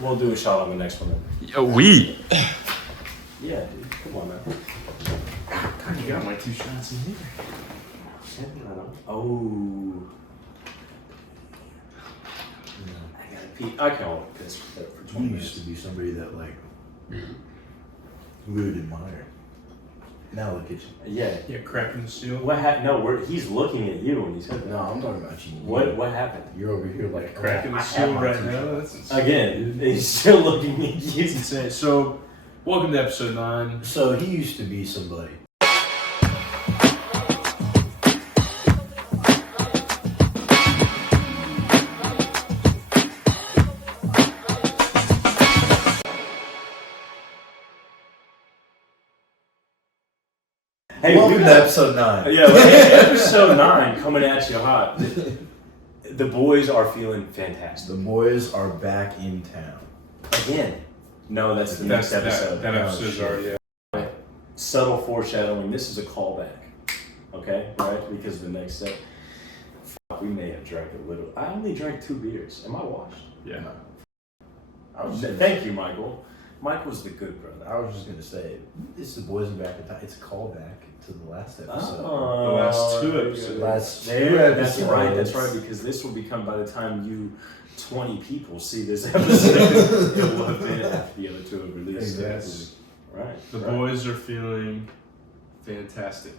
We'll do a shot on the next one. We. Yeah, dude. Come on, man. God, you got my 2 shots in here. Oh. I gotta pee. I can't hold piss for 20 You minutes. used to be somebody that we would admire. Now look at you. Yeah. Yeah, cracking the seal. What happened? No, he's looking at you when he said that. No, I'm talking about you. What happened? You're over here like Cracking the I seal have my right 2 now. shots. That's insane. Again, he's still looking at you. It's insane. So, welcome to episode 9. So he used to be somebody. Hey, Welcome we to got- episode 9. Yeah, like, episode 9 coming at you hot. The boys are feeling fantastic. The boys are back in town. Again. No, that's the next episode. That Oh, episode's shit. already out. Subtle foreshadowing. This is a callback. Okay? Right? Because the next step. Fuck, we may have drank a little. I only drank 2 beers. Am I washed? Yeah. I was just Thank you, Michael. Michael's the good brother. I was just gonna say, this is the boys are back in town. It's a callback to the last episode. Oh, The last 2 episodes. Last There, 2 that's episodes. right, because this will become, by the time you 20 people see this episode, it will have been after the other 2 have released. Exactly. Right. The right, boys are feeling fantastic.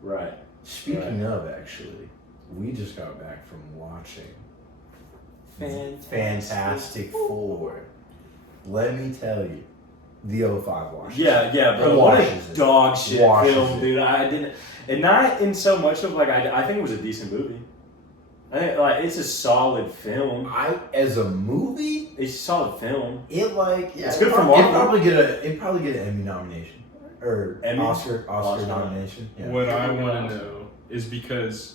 Right. Speaking of, actually, we just got back from watching Fantastic Four. Let me tell you, the 05 watch. Yeah, bro. What Washes a it. dog shit Washes film, it. dude. I didn't, and not in so much of like I think it was a decent movie. I think like it's a solid film. As a movie, It's a solid film. it like It's good for Marvel. It'd probably get an Emmy nomination or Emmy? Oscar Oscar. nomination. Yeah. What I Yeah. want to know is because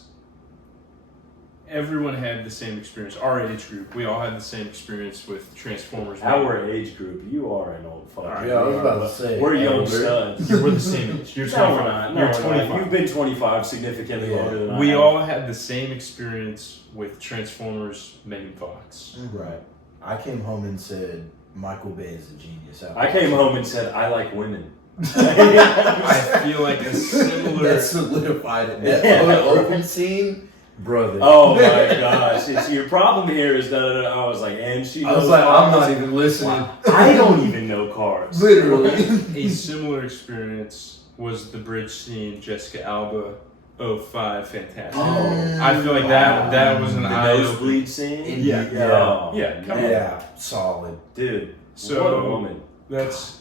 everyone had the same experience. Our age group, we all had the same experience with Transformers. Our age group, you are an old fuck. Alright, Yeah, I was about to say. We're young older. studs. We're the same age. You're 25. No, we're not. You're No, we're 25. not. You've been 25, significantly Yeah. older than I We have. all had the same experience with Transformers Megan Fox. Right. I came home and said Michael Bay is a genius. I came home and said, I like women. I feel like a similar. That solidified it. That Yeah. open scene, brother. Oh my gosh. Your problem here is that I was like, and she knows I was like, I'm cars. not even listening. I don't even know cars. Literally. A similar experience was the bridge scene, Jessica Alba, 05, fantastic. Oh. I feel like that was an The eye nosebleed scene? Yeah. Oh, Yeah, come on. Yeah, solid. Dude, So- what a woman. That's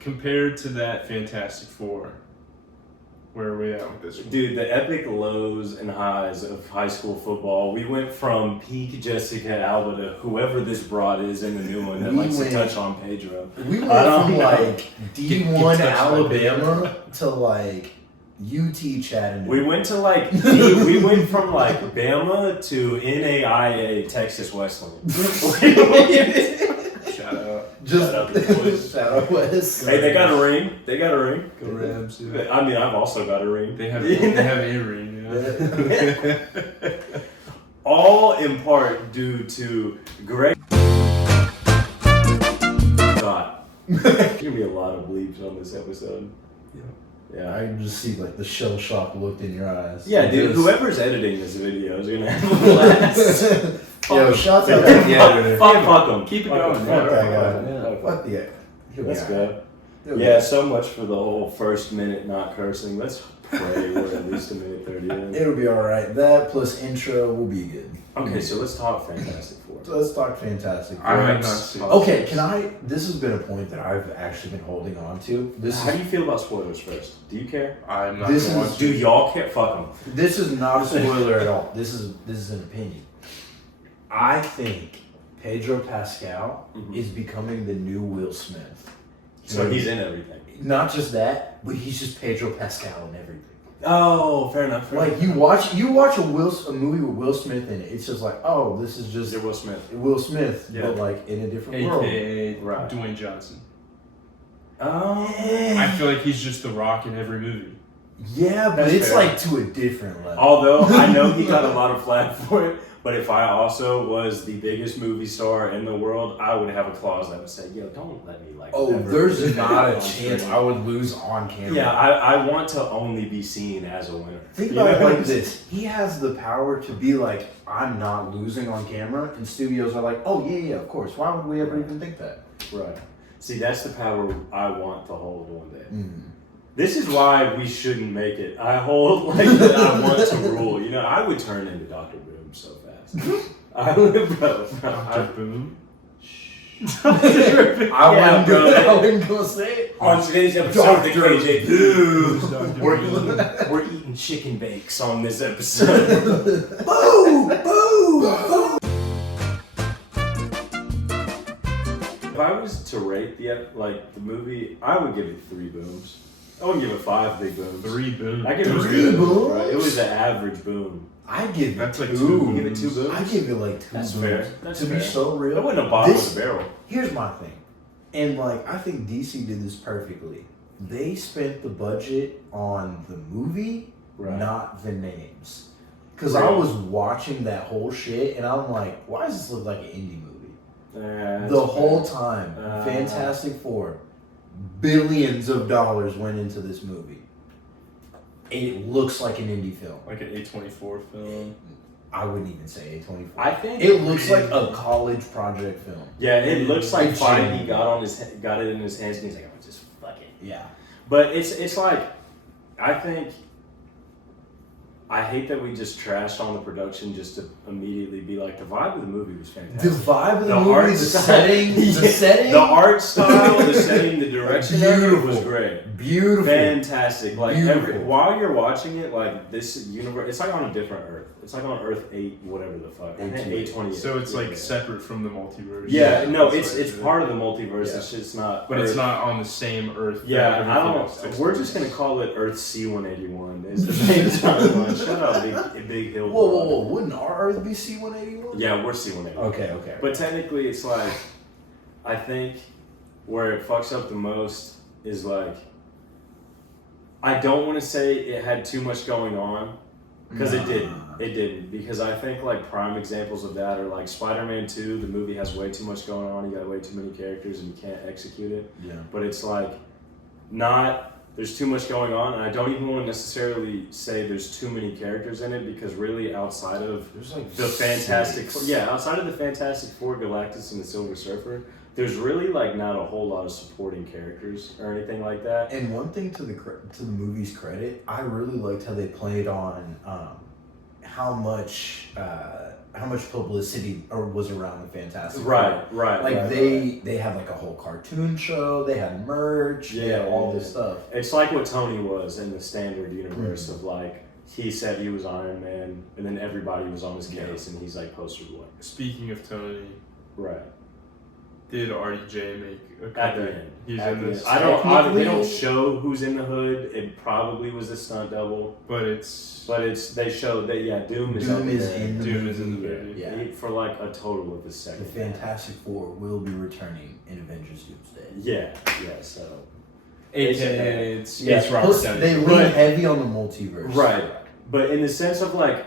compared to that Fantastic Four. Where are we at with this one? Dude, the epic lows and highs of high school football. We went from peak Jessica Alba to whoever this broad is in the new one that We likes to went- touch on Pedro. We went I don't from know. like D1 Get touched by Alabama to like UT Chattanooga. We went to like we went from like Bama to NAIA Texas Wesleyan. Shout out. Just Shout out the boys. Shout out West. Hey, they got a ring. They got a ring. Go Rams. Yeah. I mean, I've also got a ring. They have a ring. Yeah. All in part due to Greg. Thought. There's gonna be a lot of bleeps on this episode. Yeah. I can just see like the shell shock look in your eyes. Yeah, dude. Just- Whoever's editing this video is gonna have a blast. Yo, shouts out to Fuck, the editor. fuck them. Keep it Fuck going. 'em. Fuck that Yeah. guy. Fuck the Let's go. He'll be Yeah, alright. so much for the whole first minute not cursing. Let's pray we're at least a minute 30 in. It'll be alright. That plus intro will be good. Okay, so let's talk Fantastic Four. So let's talk Fantastic I have not Four. seen. Okay, this has been a point that I've actually been holding on to. How do you feel about spoilers first? Do you care? I'm not This gonna is- watch Do it. y'all care? Fuck them. This is not a spoiler at all. This is an opinion. I think Pedro Pascal Mhm. is becoming the new Will Smith. So he's in everything. Not just that, but he's just Pedro Pascal in everything. Oh, fair enough. Like you watch a movie with Will Smith in it. It's just like, oh, this is just You're Will Smith. Will Smith, Yeah. but like in a different world. AKA Right. Dwayne Johnson. Oh. I feel like he's just the Rock in every movie. Yeah, but That's it's fair. like to a different level. Although I know he got a lot of flack for it, But if I also was the biggest movie star in the world, I would have a clause that would say, "Yo, don't let me like." Oh, ever there's be not a on chance screen." I would lose on camera. Yeah, I want to only be seen as a winner. Think You about it know? like this. He has the power to be like, I'm not losing on camera, and studios are like, oh, yeah, of course. Why would we ever even think that? Right. See, that's the power I want to hold one day. Mm. This is why we shouldn't make it. I hold like that I want to rule. You know, I would turn into Dr. Boom so fast. I would, bro. Dr. Boom. I wouldn't go say it. On today's episode of the KJP, Dr. we're eating chicken bakes on this episode. Boo! Boo! If I was to rate the movie, I would give it 3 booms. I wouldn't give it 5 big booms. 3 booms. I give it 3 booms? Right? It was an average boom. I give it That's like 2. 2 You give it 2 booms. I give it like 2 That's booms. fair. That's to fair. be so real. I wouldn't have bottom This- of the barrel. Here's my thing. And like I think DC did this perfectly. They spent the budget on the movie, Right. not the names. Because Right. I was watching that whole shit and I'm like, why does this look like an indie movie? That's The whole fair. time, Fantastic Four, billions of dollars went into this movie. It looks like an indie film. Like an A24 film. I wouldn't even say A24. I think It looks like a college project film. Yeah, it looks like It's Feige genuine. got it in his hands and he's like, oh, just fuck it. Yeah. But it's like, I think, I hate that we just trashed on the production just to immediately be like, the vibe of the movie was The fantastic. vibe of the, The movie, art the style- setting, the Yeah, setting, The art style, the setting, the direction of it Beautiful. was great. beautiful. Fantastic. Like Beautiful. while you're watching it, like this universe, it's like on a different Earth. It's like on Earth 8, whatever the fuck. 828. So it's like Yeah. separate from the multiverse. Yeah, no, That's it's like part of the multiverse. Yeah. It's just not. But it's Earth. not on the same Earth. that Yeah, I everything else don't. takes We're place. just gonna call it Earth C-181. It's the same timeline. Shut up, big hill. Whoa! Wouldn't our Earth be C-181? Yeah, we're C-181. Okay. But technically, it's like, I think where it fucks up the most is like, I don't want to say it had too much going on. Because it didn't. It didn't. Because I think like prime examples of that are like Spider-Man 2, the movie has way too much going on, you got way too many characters and you can't execute it. Yeah. But it's like there's too much going on, and I don't even want to necessarily say there's too many characters in it because really outside of There's like the Fantastic six. Four, outside of the Fantastic Four, Galactus and the Silver Surfer, there's really like not a whole lot of supporting characters or anything like that. And one thing to the movie's credit, I really liked how they played on how much publicity was around the Fantastic Four. Right. Like right, they had like a whole cartoon show, they had merch, they had all this stuff. It's like what Tony was in the standard universe Mm. of like, he said he was Iron Man, and then everybody was on his case, and he's like poster boy. Speaking of Tony, Right. did RDJ make a At the comeback? end. He's At in the this, end. They Technically- don't show who's in the hood. It probably was a stunt double, but it's but they showed that Doom is Doom up is there. in the Doom is in the movie. movie. Yeah. For like a total of the The second. Fantastic Four will be returning in Avengers Doomsday. Yeah. So. AKA it's Plus, Robert Downey. they Jr. lean But- heavy on the multiverse. Right. But in the sense of like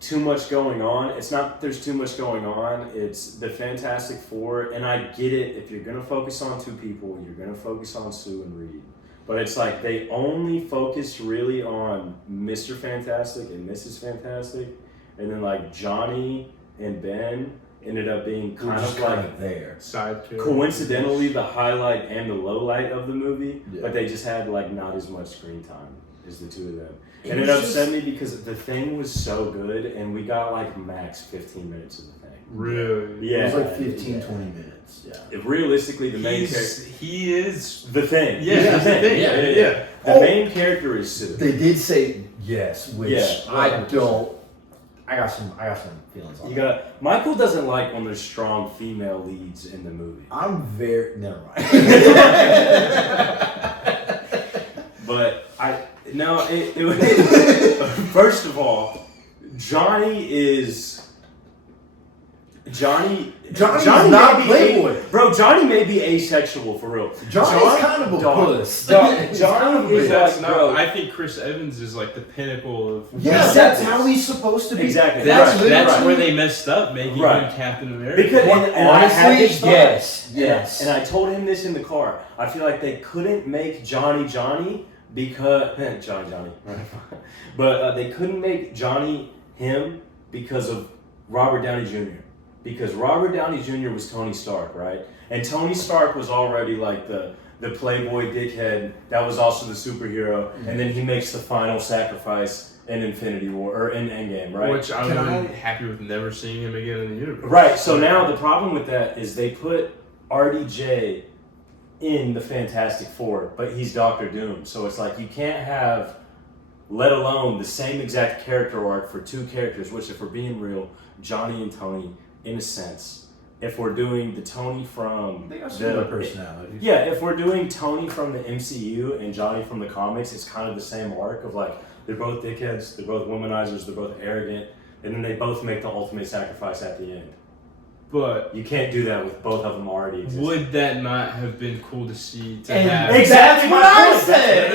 too much going on, it's not that there's too much going on, it's the Fantastic Four, and I get it, if you're gonna focus on 2 people, you're gonna focus on Sue and Reed. But it's like they only focused really on Mr. Fantastic and Mrs. Fantastic, and then like Johnny and Ben ended up being We're kind just of like kind of there. Side character. coincidentally the highlight and the low light of the movie, Yeah. but they just had like not as much screen time as the 2 of them. And was it upset just- me because the thing was so good, and we got like max 15 minutes of the thing. Really? Yeah, It was like 15, yeah. 20 minutes. Yeah. If realistically, the main character, He is. the thing, Yeah, He's the thing. Yeah. The Oh. main character is Sue. They did say yes, which Yeah, I 100%. don't. I got some feelings on You that. got Michael doesn't like when there's strong female leads in the movie, I'm very never mind. but it was first of all, Johnny is Johnny's not may be Playboy. Bro, Johnny may be asexual for real. Johnny's kind of a puss. Johnny is That's like, not. bro. I think Chris Evans is like the pinnacle of. Yeah, that's how he's supposed to be. Exactly. That's Right. where they messed up, making Right. him Captain America. Because and I had Honestly, this thought. yes. And I told him this in the car. I feel like they couldn't make Johnny because Johnny, but they couldn't make Johnny him because of Robert Downey Jr. Because Robert Downey Jr. was Tony Stark, right? And Tony Stark was already like the playboy dickhead that was also the superhero, and then he makes the final sacrifice in Infinity War or in Endgame, right? Which I would have been happy with never seeing him again in the universe. Right. So now the problem with that is they put RDJ in the Fantastic Four, but he's Doctor Doom. So it's like you can't have, let alone the same exact character arc for two characters, which if we're being real, Johnny and Tony, in a sense, if we're doing the Tony from They got similar personalities. Yeah, if we're doing Tony from the MCU and Johnny from the comics, it's kind of the same arc of like, they're both dickheads, they're both womanizers, they're both arrogant, and then they both make the ultimate sacrifice at the end. But You can't do that with both of them already existing. would that not have been cool to see? To And have Exactly what my I point. said.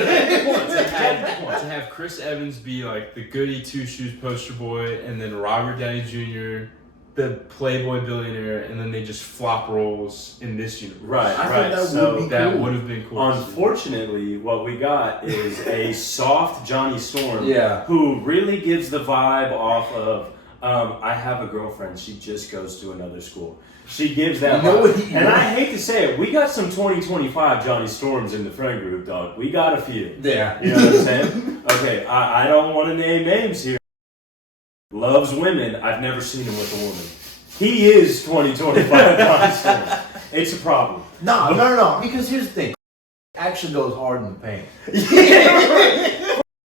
to have Chris Evans be like the goody two shoes poster boy, and then Robert Downey Jr. the playboy billionaire, and then they just flop roles in this universe. Right, I right. think that So would be That cool. would have been cool. to see. unfortunately, what we got is a soft Johnny Storm Yeah. who really gives the vibe off of I have a girlfriend, she just goes to another school. She gives that You know vibe. what he- And I hate to say it, we got some 2025 Johnny Storms in the friend group, dog. We got a few. Yeah. You know what I'm saying? Okay, I don't want to name names here. Loves women. I've never seen him with a woman. He is 2025 Johnny Storm. It's a problem. No. Because here's the thing. Actually goes hard in the paint.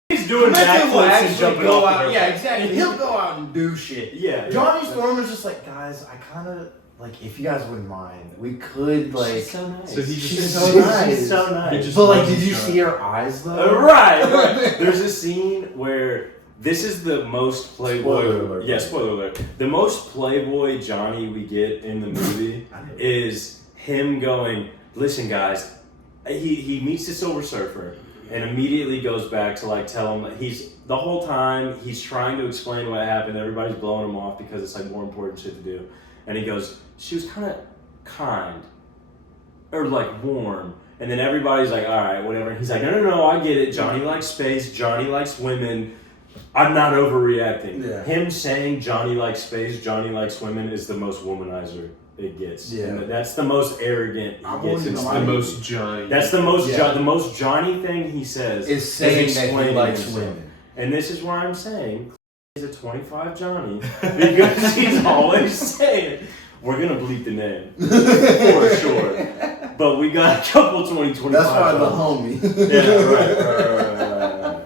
He's doing Clemente will backflips and actually jumping go off the out. roof. Yeah, exactly. He'll go out and do shit. Yeah. Johnny Storm was just like, guys, I kind of like if you guys wouldn't mind, we could like. She's so nice. So he just She's so nice. She's so nice. He just But like, wasn't did you sure. see her eyes though? Right. There's a scene where this is the most playboy. Spoiler alert. Yeah, spoiler alert. The most playboy Johnny we get in the movie is him going, "Listen, guys." He meets the Silver Surfer and immediately goes back to like tell him that he's the whole time he's trying to explain what happened. Everybody's blowing him off because it's like more important shit to do, and he goes, "She was kind of kind or like warm." And then everybody's like, all right, whatever. And he's like, no, I get it. Johnny likes space. Johnny likes women. I'm not overreacting. Yeah. Him saying Johnny likes space, Johnny likes women is the most womanizer it gets. Yeah. And that's the most arrogant I he gets. wouldn't in know It's why the the he- most Johnny. That's the most Yeah. the most Johnny thing he says Is saying that he explaining likes himself. women. And this is where I'm saying he's a 25 Johnny because he's always saying we're gonna bleep the name for sure. But we got a couple 2025. That's why the Johnnies. homie. Yeah,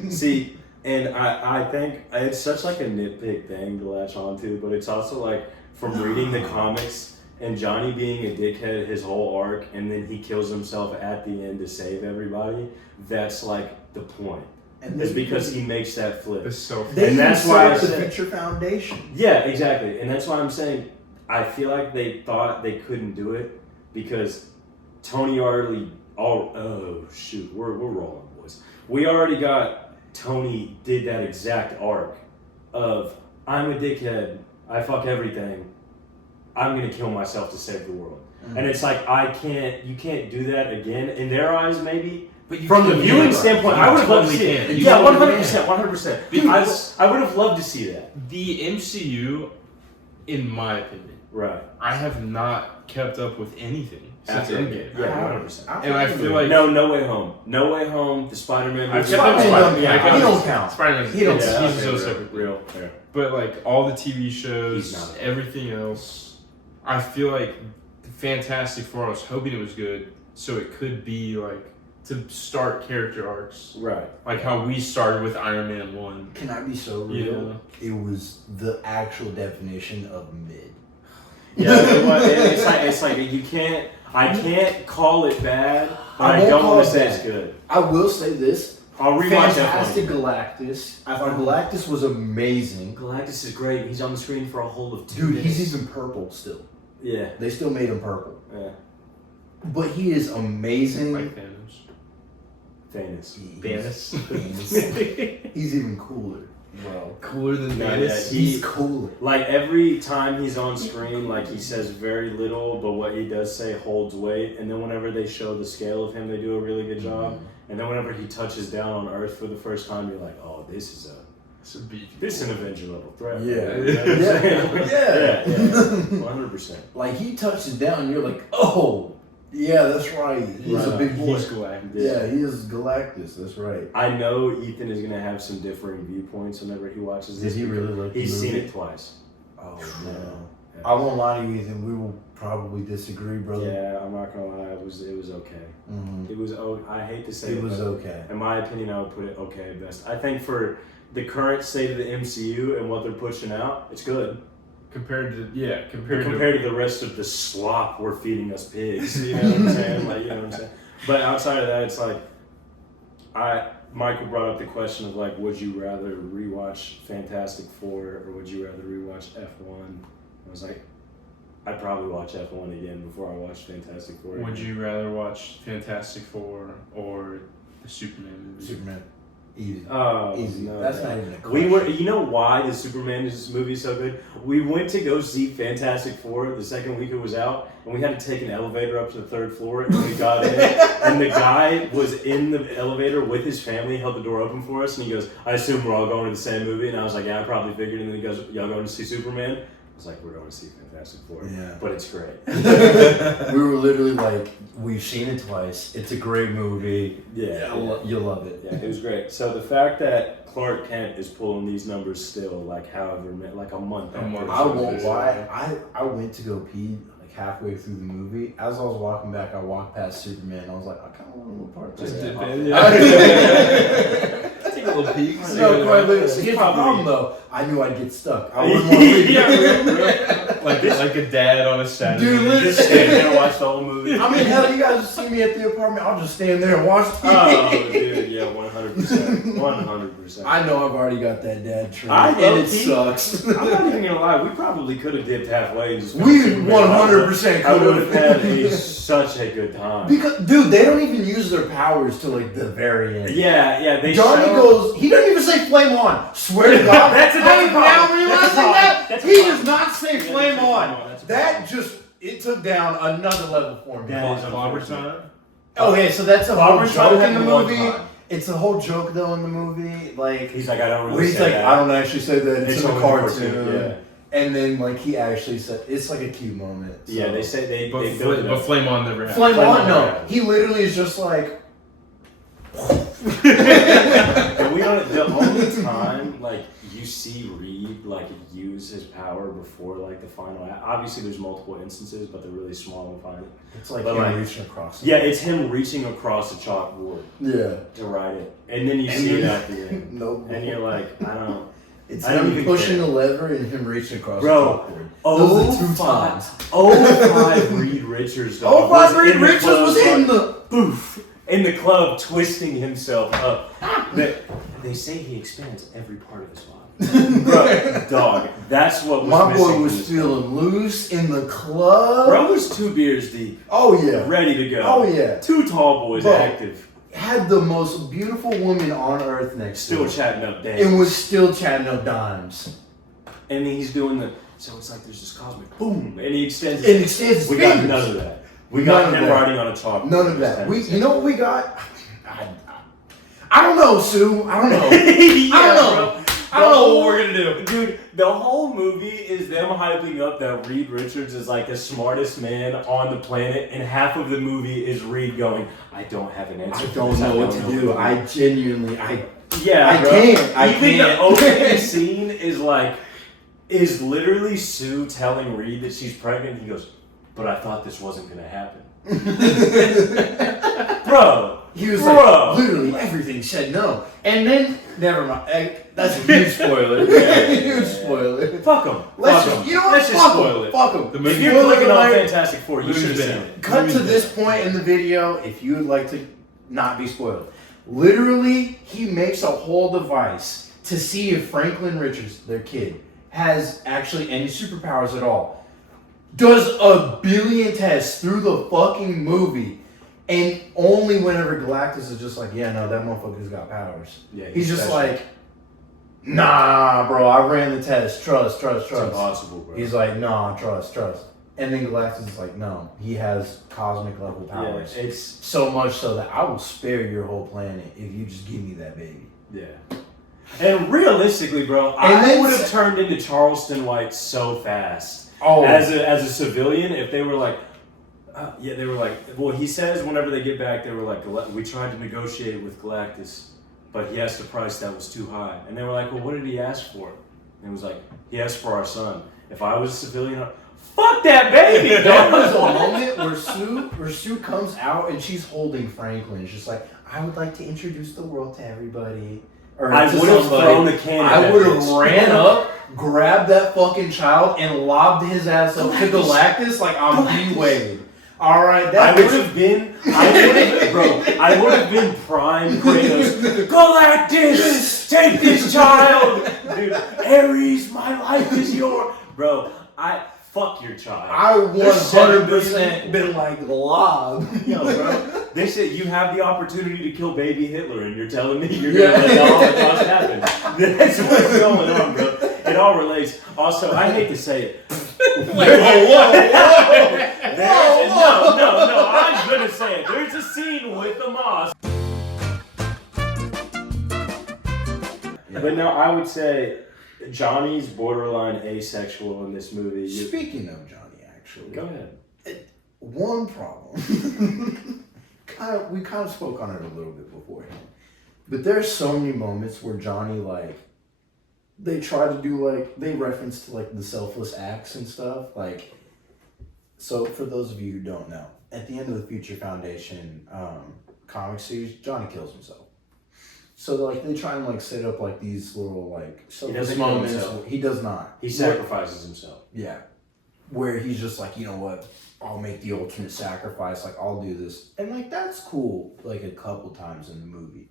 right. See, and I think it's such like a nitpick thing to latch onto, but it's also like from reading the comics and Johnny being a dickhead his whole arc, and then he kills himself at the end to save everybody. That's like the point. And Is because he makes that flip. the self. They And that's why I the said- Future Foundation. Yeah, exactly. And that's why I'm saying I feel like they thought they couldn't do it because Tony already. Oh shoot, we're rolling, boys. We already got Tony did that exact arc of I'm a dickhead, I fuck everything, I'm gonna kill myself to save the world. Mm-hmm. And it's like you can't do that again in their eyes, maybe. But you From the can. viewing Yeah, standpoint, you I would have loved to totally see it. can. Yeah, You 100%, 100%. Because- I would have loved to see that. The MCU, in my opinion, Right. I have not kept up with anything since After Endgame. Yeah, 100%. And I feel like No Way Home. No Way Home. The Spider-Man. I've movie. kept up with Spider-Man Spider-Man. don't I kept count. He up don't with count. Spider-Man. He don't he's count. so real, separate. real. Yeah. But like all the TV He's shows, not. everything else, I feel like Fantastic Four. I was hoping it was good, so it could be like to start character arcs, Right. like how we started with Iron Man 1. Can I be so Yeah. real? It was the actual definition of mid. Yeah. It's like you can't. I can't call it bad, but I I won't don't call want it to say it's bad. good. I will say this: I'll rewatch Fantastic F1. Galactus. I thought Galactus was amazing. Galactus is great. He's on the screen for a whole of 2 Dude, minutes. he's even purple still. Yeah. They still made him purple. Yeah. But he is amazing. Like Thanos. Thanos. He's even cooler. Bro. Cooler than No, Thanos. yeah, He's cooler. Like every time he's on screen, like he says very little, but what he does say holds weight. And then whenever they show the scale of him, they do a really good job. Mm-hmm. And then whenever he touches down on Earth for the first time, you're like, oh, this is an Avenger level threat. Yeah. You know what I'm saying? Yeah. Yeah. 100%. Like he touches down, and you're like, oh, yeah, that's right. He's a big boy. He's Galactus. Yeah, he is Galactus. That's right. I know Ethan is gonna have some differing viewpoints whenever he watches this. Did he really like the He's movie? seen it twice. Oh no. Yeah. I won't lie to you, Ethan. We will probably disagree, brother. Yeah, I'm not gonna lie. It was okay. Mm-hmm. It was. Oh, I hate to say it. It was but okay. In my opinion, I would put it okay at best. I think for the current state of the MCU and what they're pushing out, it's good. Compared to the rest of the slop we're feeding us pigs. You know what I'm saying? Like, you know what I'm saying? But outside of that, it's like, Michael brought up the question of like, would you rather rewatch Fantastic Four or would you rather rewatch F1? I was like, I'd probably watch F1 again before I watch Fantastic Four. Would you rather watch Fantastic Four or the Superman movie? Superman. Easy. Oh, Easy. no, That's man. not even a question. We were. You know why the Superman movie is so good? We went to go see Fantastic Four the second week it was out, and we had to take an elevator up to the 3rd floor, and we got in, and the guy was in the elevator with his family, held the door open for us, and he goes, "I assume we're all going to the same movie," and I was like, "Yeah, I probably figured," and then he goes, "Y'all going to see Superman?" I was like, "We're going to see Fantastic Four." Yeah. But it's great. We were literally like, we've seen it twice. It's a great movie. Yeah. You'll love it. Yeah, it was great. So the fact that Clark Kent is pulling these numbers still, like however, like a month. A month. I won't lie. I went to go pee like halfway through the movie. As I was walking back, I walked past Superman. I was like, I kind of want to go part Just of dip that. in. Yeah. Take a little peek. No, quite literally. Here's the problem though. I knew I'd get stuck. I wouldn't want to leave. like a dad on a Saturday. Dude, literally. Just stand there and watch the whole movie. I mean, hell, you guys see me at the apartment. I'll just stand there and watch TV. Oh, dude, yeah, 100%. 100%. I know I've already got that dad trait, I and love it TV. sucks. I'm not even gonna lie, we probably could have dipped halfway and just We Superman. 100% I would could've. have had such a good time. Because, dude, they don't even use their powers till like the very end. Yeah, they Johnny show- goes, he doesn't even say flame on. Swear to God. That's a I'm problem. now That's a realizing problem. that. That's a He problem. does not say Yeah, flame that's a on. problem. That's a That problem. just, it took down another level for me. That is Clobber unfortunate. time. Okay, so that's a whole Clobber time joke in the happened one movie. time. It's a whole joke though in the movie. Like, He's like, I don't where really he's say like, that. I don't actually say that. It's in the only cartoon. Yeah. And then like he actually said, it's like a cute moment. So. Yeah, they say they But, build it but up. Flame On never happened. Flame Flame on, on, no. yeah. He literally is just like. And we don't. The only time like you see Reed like use his power before like the final. Obviously, there's multiple instances, but they're really small and final. It's like But, him like, reaching across. Yeah, it's him reaching across the chalkboard Yeah. to write it, and then you And see you- it at the end, No. and you're like, I don't. It's I don't him even pushing care. the lever and him reaching across Bro, the chalkboard. Those are the two times. 05 Reed Richards. Dog, 05 Reed in the Richards club, was in like, the. boof in the club, twisting himself up. They say he expands every part of his body. Bro, dog, that's what was My missing boy from was this feeling loose in the club. Bro was 2 beers deep, Oh yeah. ready to go. Oh yeah. 2 tall boys Bro. active, Had the most beautiful woman on earth next still to him. chatting up And days. was still chatting up dimes. And then he's doing the. So it's like there's this cosmic boom, and he extends. And extends his We got fingers. none of that. We None got of him that. riding on a chalkboard. None of that. You know what we got? I don't know, Sue. I don't know. Yeah, I don't know. bro. I don't know what we're gonna do. Dude, the whole movie is them hyping up that Reed Richards is like the smartest man on the planet, and half of the movie is Reed going, I don't have an answer. I for don't this. know what to do. what I genuinely, Yeah, I bro. can't. I Even can't. the opening scene is literally Sue telling Reed that she's pregnant. He goes, but I thought this wasn't gonna happen. Bro. He was Bro. like, literally everything said no. And then, never mind. That's a huge spoiler. Huge spoiler. Fuck him. Let's Fuck just, him. you know what? Let's just Fuck spoil him. it. Fuck him. The If movie- you're Spoiler clicking on alert. Fantastic Four, you should have seen it. Cut to this point in the video if you would like to not be spoiled. Literally, he makes a whole device to see if Franklin Richards, their kid, has actually any superpowers at all. Does a billion tests through the fucking movie, and only whenever Galactus is just like, yeah, no, that motherfucker's got powers. Yeah, he's just special. like, nah, bro, I ran the test. Trust. It's impossible, bro. He's like, nah, trust. And then Galactus is like, no, he has cosmic level powers. Yeah, it's so much so that I will spare your whole planet if you just give me that baby. yeah. And realistically, bro, I would have turned into Charleston White so fast. Oh, as a civilian, if they were like, they were like, well, he says whenever they get back, they were like, we tried to negotiate with Galactus, but he asked a price that was too high. And they were like, well, what did he ask for? And it was like, he asked for our son. If I was a civilian, fuck that baby! There was a moment where Sue comes out and she's holding Franklin. She's like, I would like to introduce the world to everybody. Or I would have thrown a can. I would have ran up, grabbed that fucking child, and lobbed his ass up to Galactus like I'm D-Wade. All right, I would have been prime Kratos. Galactus, take this child, dude. Ares, my life is yours, bro. Fuck your child. I 100% been like lob. Yo, bro. They said you have the opportunity to kill baby Hitler, and you're telling me you're gonna let the Holocaust happen. That's what's going on, bro. It all relates. Also, I hate to say it. No, I'm gonna say it. There's a scene with the mosque. But no, I would say Johnny's borderline asexual in this movie. Speaking of Johnny, actually. Go ahead. One problem. We kind of spoke on it a little bit beforehand. But there's so many moments where Johnny, like, they try to do, like, they reference to, like, the selfless acts and stuff. Like, so for those of you who don't know, at the end of the Future Foundation comic series, Johnny kills himself. So like they try and like set up like these little like selfless moments. He does not. He sacrifices himself. Yeah. Where he's just like, you know what, I'll make the ultimate sacrifice, like I'll do this. And like that's cool like a couple times in the movie.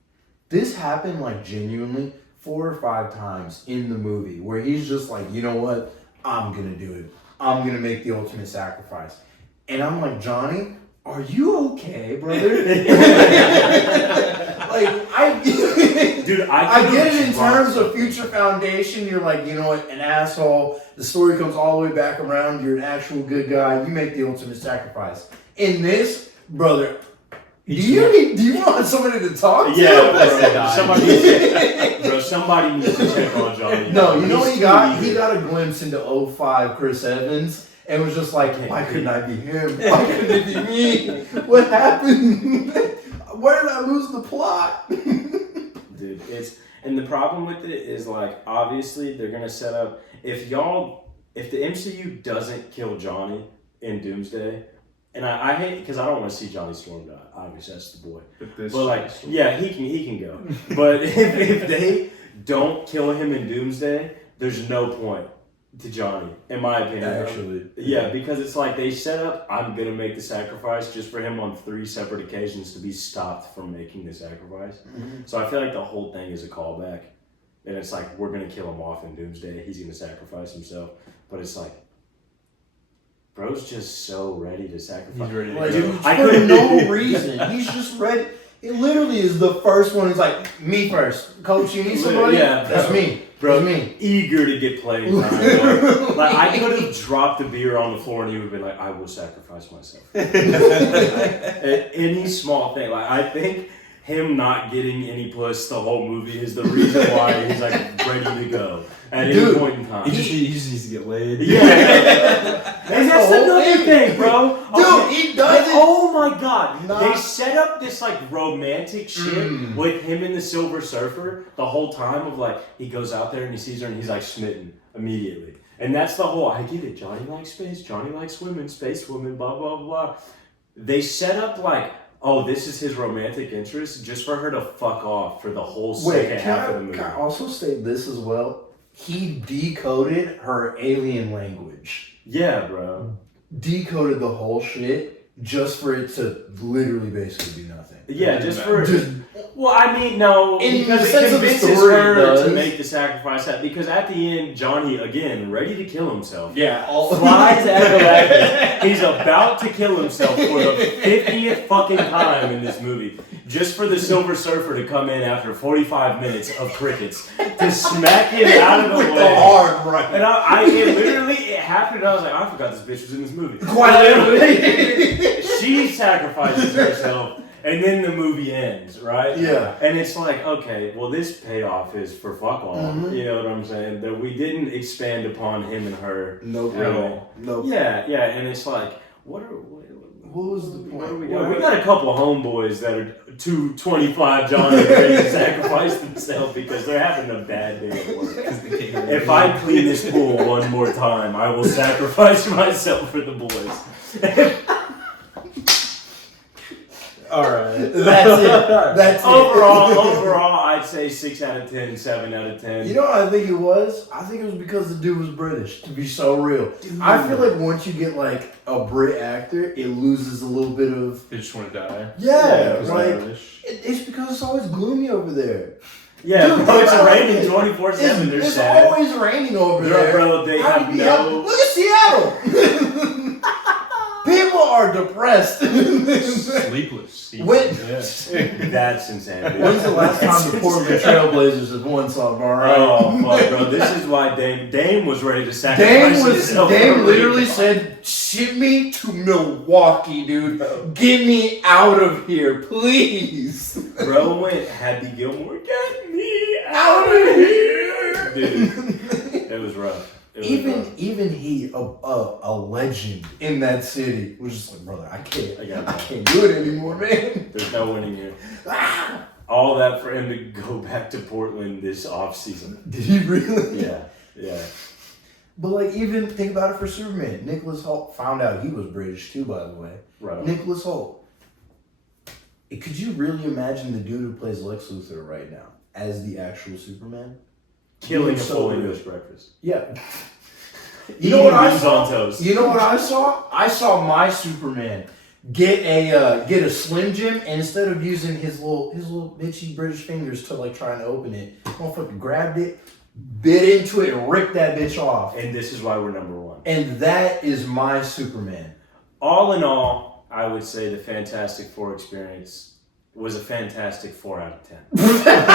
This happened like genuinely 4 or 5 times in the movie where he's just like, you know what, I'm gonna do it. I'm gonna make the ultimate sacrifice. And I'm like, Johnny, are you okay, brother? Dude, I get it in terms of Future Foundation. You're like, you know what, an asshole. The story comes all the way back around. You're an actual good guy. You make the ultimate sacrifice. In this, brother, do you want somebody to talk to? Yeah, somebody needs to check on Johnny. No, you know what he got? He got a glimpse into 05 Chris Evans. And was just like, why couldn't I be him? Why couldn't it be me? What happened? Where did I lose the plot? Dude, and the problem with it is like, obviously they're gonna set up, if the MCU doesn't kill Johnny in Doomsday, and I hate, because I don't want to see Johnny Storm die, obviously that's the boy. But like, yeah, he can go. But if they don't kill him in Doomsday, there's no point to Johnny, in my opinion. Actually. Yeah, because it's like they set up, I'm going to make the sacrifice just for him on 3 separate occasions to be stopped from making the sacrifice. Mm-hmm. So I feel like the whole thing is a callback. And it's like, we're going to kill him off in Doomsday. He's going to sacrifice himself. But it's like, bro's just so ready to sacrifice. He's ready to like, go. dude, for no reason. He's just ready. It literally is the first one. He's like, me first. Coach, you need somebody? Yeah, that's me. Bro, that's me. Eager to get played. Like I could have dropped the beer on the floor and he would have been like, I will sacrifice myself. Any small thing. Like I think him not getting any puss the whole movie is the reason why he's like ready to go at any point in time. He just needs to get laid. Yeah. And that's another thing, bro. Dude, Okay. he does it. Oh my god. They set up this like romantic shit with him and the Silver Surfer the whole time of like, he goes out there and he sees her and he's like smitten immediately. And that's the whole, I get it, Johnny likes space, Johnny likes women, space women, blah, blah, blah. They set up like, oh, this is his romantic interest just for her to fuck off for the whole second half of the movie. Can I also state this as well? He decoded her alien language. Yeah, bro. Decoded the whole shit just for it to literally basically be nothing. Yeah, just for. Just, Well, I mean, no, In because the it sense of the convinces story, it her does. to make the sacrifice. Because at the end, Johnny, again, ready to kill himself, yeah, flies at Galactus. He's about to kill himself for the 50th fucking time in this movie. Just for the Silver Surfer to come in after 45 minutes of crickets to smack him out of the with way. the hard right. And it happened, and I was like, I forgot this bitch was in this movie. Quite literally. She sacrifices herself, and then the movie ends, right? Yeah. And it's like, okay, well, this payoff is for fuck all. Mhm. You know what I'm saying? That we didn't expand upon him and her. No at problem. all. No. Yeah, and it's like, what was the what point? are we doing? We got a couple of homeboys that are 225 Johnny ready to sacrifice themselves because they're having a bad day at work. If I clean this pool one more time, I will sacrifice myself for the boys. All right. That's it. That's it. Overall, I'd say 6 out of 10, 7 out of 10. You know what I think it was? I think it was because the dude was British, to be so real. Dude. I feel like once you get like a Brit actor, it loses a little bit of They just want to die. yeah, Yeah, like Irish. it's because it's always gloomy over there. Yeah, Dude, bro, it's think about raining it. 24/7. They're It's sad. always raining over there. Bro, they How have do you have- no. Look at Seattle. People are depressed. Sleepless. When- Yeah. That's insanity. When's the last time the Portland Trailblazers have won something? All right. Oh, fuck, bro. This is why Dame was ready to sacrifice himself. Dame literally said, "Ship me to Milwaukee, dude. Get me out of here, please." Bro went, Happy Gilmore, get me out of here. Dude, it was rough. It was rough. Even he, a legend in that city, was just like, brother, I can't do it anymore, man. There's no winning here. All that for him to go back to Portland this offseason. Did he really? Yeah. But like, even think about it for Superman. Nicholas Hoult found out he was British too, by the way. Right. Nicholas Hoult. Could you really imagine the dude who plays Lex Luthor right now as the actual Superman? Killing a So full good. English breakfast. Yeah. You know what I saw? On toast. You know what I saw? I saw my Superman get a Slim Jim, and instead of using his little bitchy British fingers to like trying to open it, motherfucker grabbed it, bit into it, and ripped that bitch off. And this is why we're number one. And that is my Superman. All in all, I would say the Fantastic Four experience was a fantastic 4 out of 10.